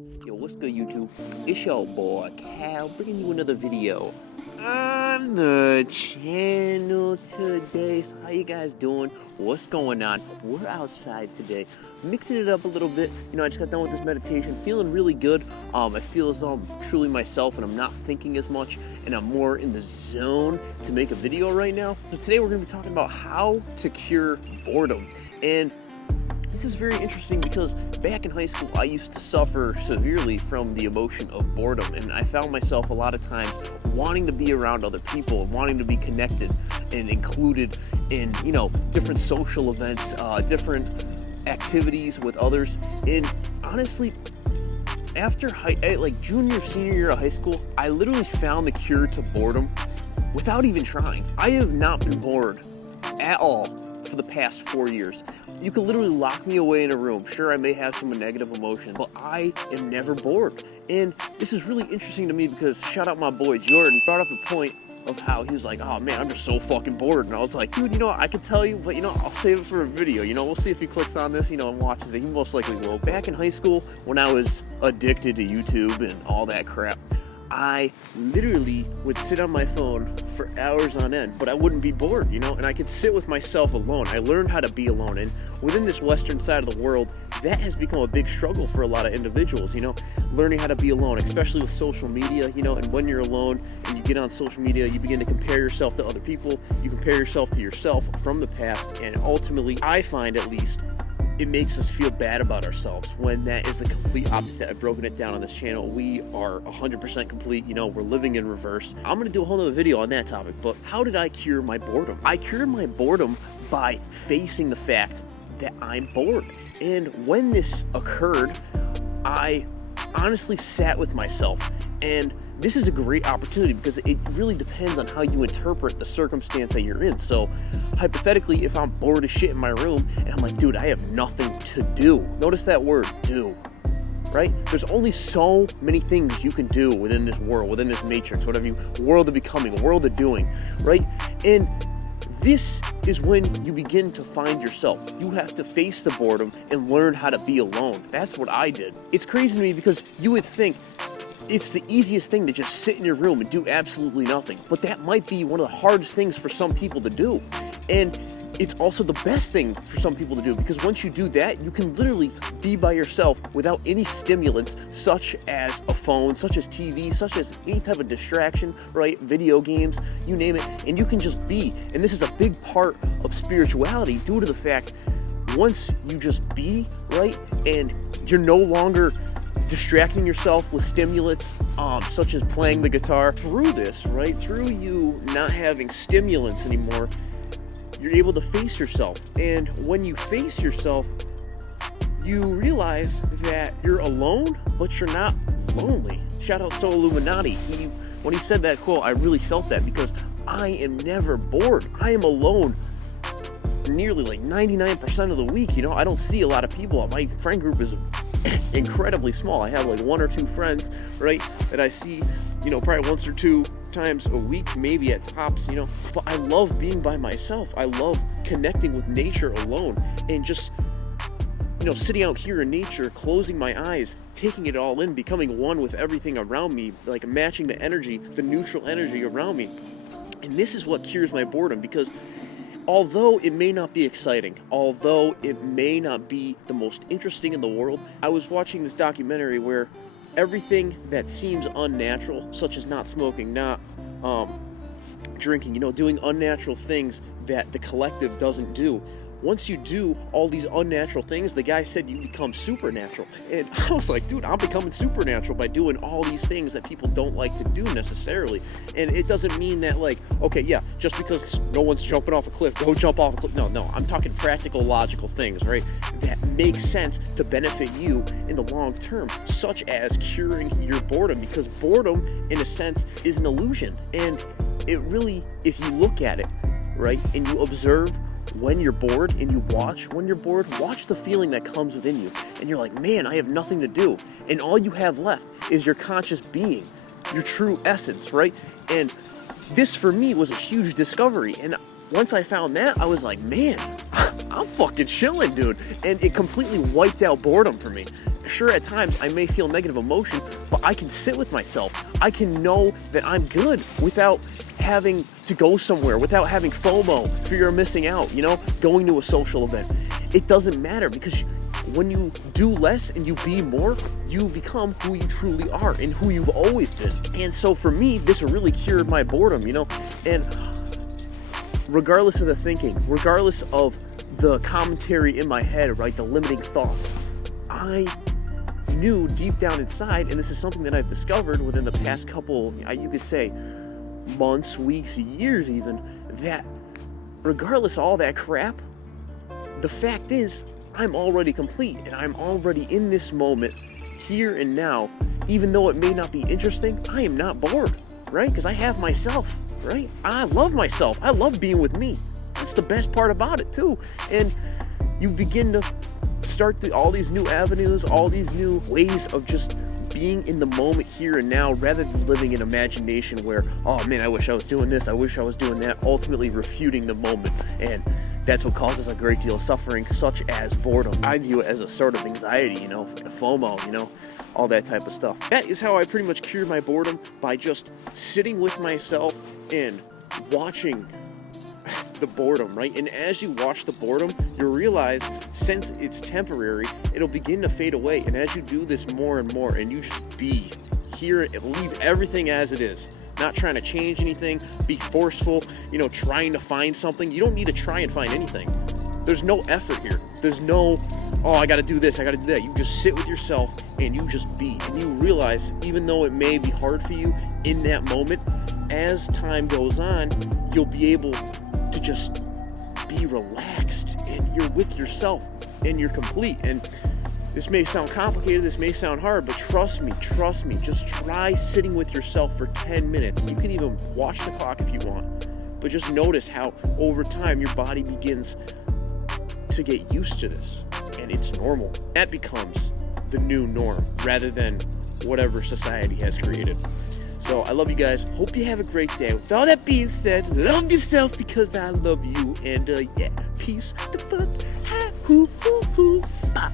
Yo, what's good, YouTube? It's your boy Cal, bringing you another video on the channel today. So how you guys doing? What's going on? We're outside today, mixing it up a little bit. You know, I just got done with this meditation, feeling really good. I feel as though I'm truly myself and I'm not thinking as much, and I'm more in the zone to make a video right now. So today we're going to be talking about how to cure boredom. And this is very interesting because back in high school, I used to suffer severely from the emotion of boredom, and I found myself a lot of times wanting to be around other people, wanting to be connected and included in, you know, different social events, different activities with others. And honestly, after junior, senior year of high school, I literally found the cure to boredom without even trying. I have not been bored at all for the past 4 years. You could literally lock me away in a room. Sure, I may have some negative emotions, but I am never bored. And this is really interesting to me because, shout out my boy Jordan, brought up the point of how he was like, oh man, I'm just so fucking bored. And I was like, dude, you know what, I could tell you, but you know, I'll save it for a video. You know, we'll see if he clicks on this, you know, and watches it. He most likely will. Back in high school, when I was addicted to YouTube and all that crap, I literally would sit on my phone for hours on end, but I wouldn't be bored, you know, and I could sit with myself alone. I learned how to be alone, and within this Western side of the world, that has become a big struggle for a lot of individuals, you know, learning how to be alone, especially with social media, you know. And when you're alone and you get on social media, you begin to compare yourself to other people, you compare yourself to yourself from the past, and ultimately, I find at least, it makes us feel bad about ourselves when that is the complete opposite. I've broken it down on this channel. We are 100% complete. You know, we're living in reverse. I'm going to do a whole nother video on that topic, but how did I cure my boredom? I cured my boredom by facing the fact that I'm bored. And when this occurred, I honestly sat with myself. And this is a great opportunity because it really depends on how you interpret the circumstance that you're in. So hypothetically, if I'm bored as shit in my room and I'm like, dude, I have nothing to do. Notice that word, do, right? There's only so many things you can do within this world, within this matrix, whatever you, world of becoming, world of doing, right? And this is when you begin to find yourself. You have to face the boredom and learn how to be alone. That's what I did. It's crazy to me because you would think it's the easiest thing to just sit in your room and do absolutely nothing. But that might be one of the hardest things for some people to do. And it's also the best thing for some people to do, because once you do that, you can literally be by yourself without any stimulants, such as a phone, such as TV, such as any type of distraction, right? Video games, you name it, and you can just be. And this is a big part of spirituality due to the fact, once you just be, right, and you're no longer distracting yourself with stimulants, such as playing the guitar. Through this, right, through you not having stimulants anymore, you're able to face yourself. And when you face yourself, you realize that you're alone, but you're not lonely. Shout out to Illuminati. When he said that quote, I really felt that, because I am never bored. I am alone nearly like 99% of the week. You know, I don't see a lot of people. My friend group is incredibly small. I have like 1 or 2 friends, right, that I see, you know, probably once or 2 times a week, maybe at tops, you know. But I love being by myself. I love connecting with nature alone and just, you know, sitting out here in nature, closing my eyes, taking it all in, becoming one with everything around me, like matching the energy, the neutral energy around me. And this is what cures my boredom, because although it may not be exciting, although it may not be the most interesting in the world, I was watching this documentary where everything that seems unnatural, such as not smoking, not drinking, you know, doing unnatural things that the collective doesn't do, once you do all these unnatural things, the guy said you become supernatural. And I was like, dude, I'm becoming supernatural by doing all these things that people don't like to do necessarily. And it doesn't mean that, like, okay, yeah, just because no one's jumping off a cliff, go jump off a cliff. No, I'm talking practical, logical things, right, that make sense to benefit you in the long term, such as curing your boredom, because boredom, in a sense, is an illusion. And it really, if you look at it, right, and you observe when you're bored and you watch when you're bored, watch the feeling that comes within you. And you're like, man, I have nothing to do. And all you have left is your conscious being, your true essence, right? And this for me was a huge discovery. And once I found that, I was like, man, I'm fucking chilling, dude. And it completely wiped out boredom for me. Sure, at times I may feel negative emotion, but I can sit with myself. I can know that I'm good without having to go somewhere, without having FOMO, fear of missing out, going to a social event. It doesn't matter, because when you do less and you be more, you become who you truly are and who you've always been. And so for me, this really cured my boredom, and regardless of the thinking, regardless of the commentary in my head, right, the limiting thoughts, I knew deep down inside, and this is something that I've discovered within the past couple, you could say, months, weeks, years even, that regardless of all that crap, the fact is, I'm already complete, and I'm already in this moment, here and now. Even though it may not be interesting, I am not bored, right? Because I have myself, right? I love myself. I love being with me. That's the best part about it, too. And you begin to start all these new avenues, all these new ways of just being in the moment here and now, rather than living in imagination where, oh man, I wish I was doing this, I wish I was doing that, ultimately refuting the moment. And that's what causes a great deal of suffering, such as boredom. I view it as a sort of anxiety, FOMO, all that type of stuff. That is how I pretty much cured my boredom, by just sitting with myself and watching the boredom, right? And as you watch the boredom, you'll realize, since it's temporary, it'll begin to fade away. And as you do this more and more, and you just be here and leave everything as it is, not trying to change anything, be forceful, trying to find something. You don't need to try and find anything. There's no effort here. There's no, oh, I got to do this, I got to do that. You just sit with yourself and you just be. And you realize, even though it may be hard for you in that moment, as time goes on, you'll be able to just be relaxed, and you're with yourself and you're complete. And this may sound complicated, this may sound hard, but trust me, just try sitting with yourself for 10 minutes. You can even watch the clock if you want, but just notice how over time your body begins to get used to this, and it's normal. That becomes the new norm rather than whatever society has created. So I love you guys. Hope you have a great day. With all that being said, love yourself because I love you. And yeah, peace the fuck. Ha, hoo, hoo, hoo, bye.